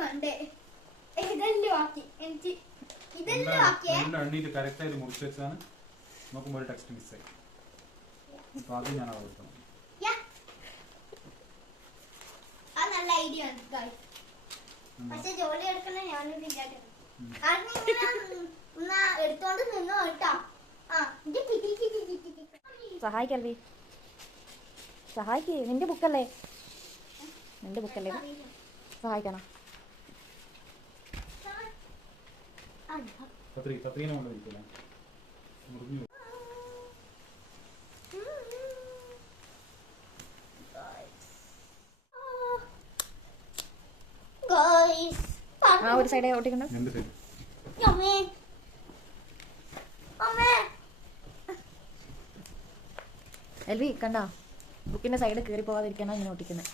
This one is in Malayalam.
കണ്ടേ കറക്റ്റായിട്ട് മുറിച്ച് വെച്ചാണ് നോക്കുമ്പോൾ ഒരു ടെക്സ്റ്റ് മിസ്സായി. അപ്പൊ അത് ഞാൻ അളവെടുക്കണം. നല്ല ഐഡിയ പക്ഷെ ജോലി എടുക്കണ ഞാനും വിചാരിക്കണം. എടുത്തോണ്ട് നിന്നോ കേട്ടോ. സഹായിക്കല്ലേ, സഹായിക്ക്. നിന്റെ ബുക്കല്ലേ സഹായിക്കണം. പത്രീനെ കൊണ്ടിരിക്കില്ല. ആ ഒരു സൈഡേ ഒട്ടിക്കണ്ട. എൽവി കണ്ടോ, ബുക്കിന്റെ സൈഡ് കയറി പോവാതിരിക്കാനാ ഇങ്ങനെ ഒട്ടിക്കുന്നത്.